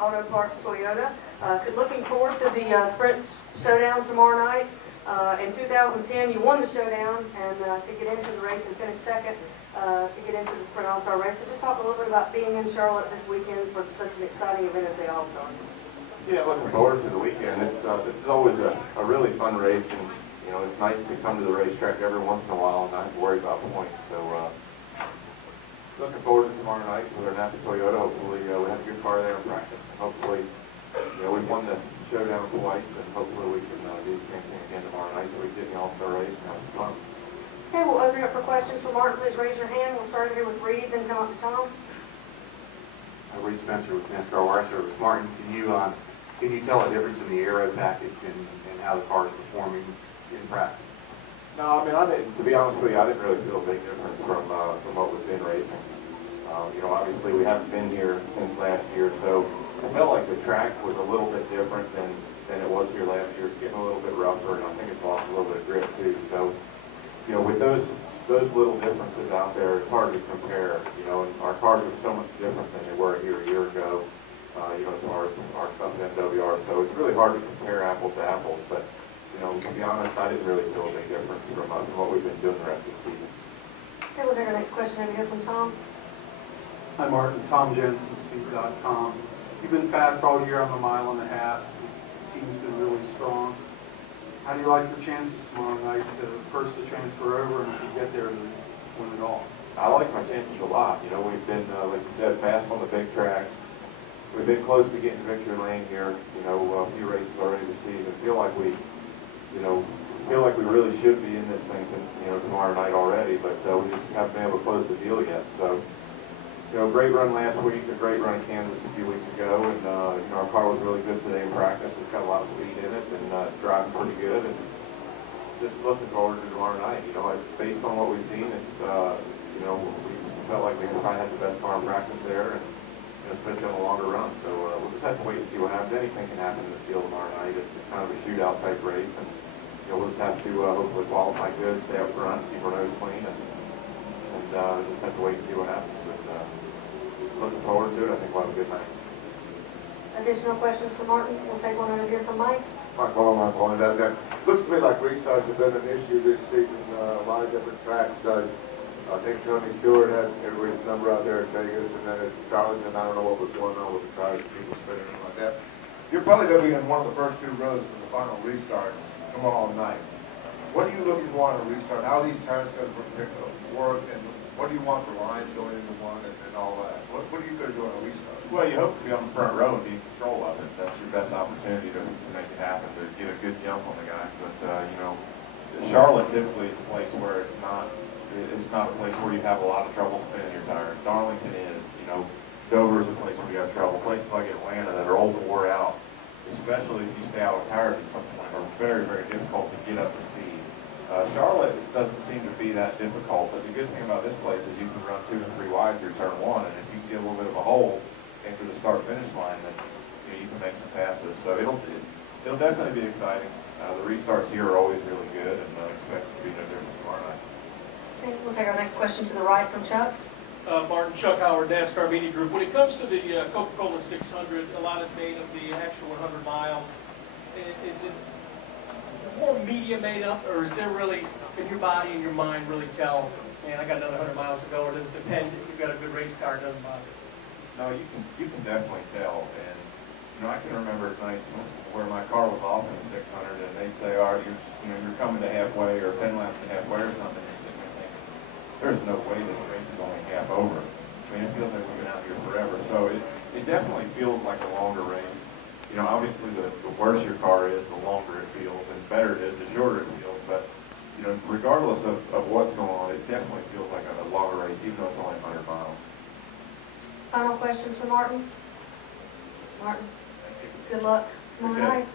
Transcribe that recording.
Auto Parts Toyota. Looking forward to the Sprint Showdown tomorrow night. In 2010, you won the Showdown, and to get into the race and finish second to get into the Sprint All-Star race. So just talk a little bit about being in Charlotte this weekend for such an exciting event as the All-Star. Yeah, looking forward to the weekend. This is always a really fun race, and you know it's nice to come to the racetrack every once in a while and not have to worry about points. So looking forward to tomorrow night with our Napa Toyota. Hopefully we have a good car there in practice. Hopefully, you know, we've won the Showdown twice, and hopefully we can do the same thing again tomorrow night so we get in the All-Star race and have some fun. Okay, we'll open it up for questions for Martin. Please raise your hand. We'll start here with Reed, then come up to Tom. Reed Spencer with NASCAR Wire Service. Martin, can you tell a difference in the aero package and how the car is performing in practice? No, I mean, to be honest with you, I didn't really feel a big difference from what we've been racing. You know, obviously we haven't been here since last year, so I felt like the track was a little bit different than it was here last year. It's getting a little bit rougher, and I think it's lost a little bit of grip too. So, you know, with those little differences out there, it's hard to compare. You know, and our cars are so much different than they were here a year ago. You know, as far as our stuff at NWR, so it's really hard to compare apples to apples. But you know, to be honest, I didn't really feel a big difference from what we've been doing the rest of the season. Okay, we'll take our next question over here from Tom. Hi Martin, Tom Jensen, Speed.com. You've been fast all year on the mile and a half. The team's been really strong. How do you like your chances tomorrow night to first to transfer over and to get there to win it all? I like my chances a lot. You know, we've been, like you said, fast on the big tracks. We've been close to getting victory lane here. You know, a few races already this season. Feel like we really should be in this thing, you know, tomorrow night already. But we just haven't been able to close the deal yet. So, you know, great run last week, a great run in Kansas a few weeks ago, and you know, our car was really good today in practice. It's got a lot of speed in it, and it's driving pretty good. And just looking forward to tomorrow night. You know, based on what we've seen, it's you know, we felt like we probably had the best car in practice there, and especially on a longer run. So we'll just have to wait and see what happens. Anything can happen in the field tomorrow night. It's kind of a shootout type race, and you know, we'll just have to hopefully qualify good, stay up front, keep our nose clean, and just have to wait and see what happens. But looking forward to it. I think we'll have a good night. Additional questions for Martin? We'll take one over here from Mike. Mike Bowman, that looks to me like restarts have been an issue this season. A lot of different tracks. I think Tony Stewart had everybody's number out there at Vegas, and then at Darlington, I don't know what was going on with the tires, people spinning and like that. You're probably going to be in one of the first two rows for the final restarts tomorrow night. What are you looking for on a restart? How are these tires going to work, and what do you want for lines going into one and all that? What are you going to do on a restart? Well, you hope to be on the front row and be in control of it. That's your best opportunity to make it happen, to get a good jump on the guy. But you know, Charlotte typically is a place where it's not a place where you have a lot of trouble spinning your tires. Darlington is, you know, Dover is a place where you have trouble. Places like Atlanta that are old and wore out, especially if you stay out with tires at some point, are very, very difficult to get up to speed. Charlotte doesn't seem to be that difficult, but the good thing about this place is you can run 2 and 3 wide through turn 1, and if you get a little bit of a hole into the start-finish line, then you know, you can make some passes. So it'll definitely be exciting. The restarts here are always really good, and I expect it to be no different tomorrow night. Okay, we'll take our next question to the right from Chuck. Martin, Chuck Howard, NASCAR Media Group. When it comes to the Coca-Cola 600, a lot is made of the actual 100 miles. Is it more media made up, or is there really, can your body and your mind really tell, man, I got another 100 miles to go, or does it depend if you've got a good race car, it doesn't matter? No, you can definitely tell, and you know, I can remember nights where my car was off in the 600, and they'd say, all right, you're coming to halfway, or 10 laps to halfway or something, and you're sitting there thinking, there's no way this race is only half over. I mean, it feels like we've been out here forever, so it definitely feels like a longer race. You know, obviously the worse your car is, the longer it feels, and the better it is, the shorter it feels, but you know, regardless of what's going on, it definitely feels like a longer race, even though it's only 100 miles. Final questions for Martin? Martin, good luck tomorrow night.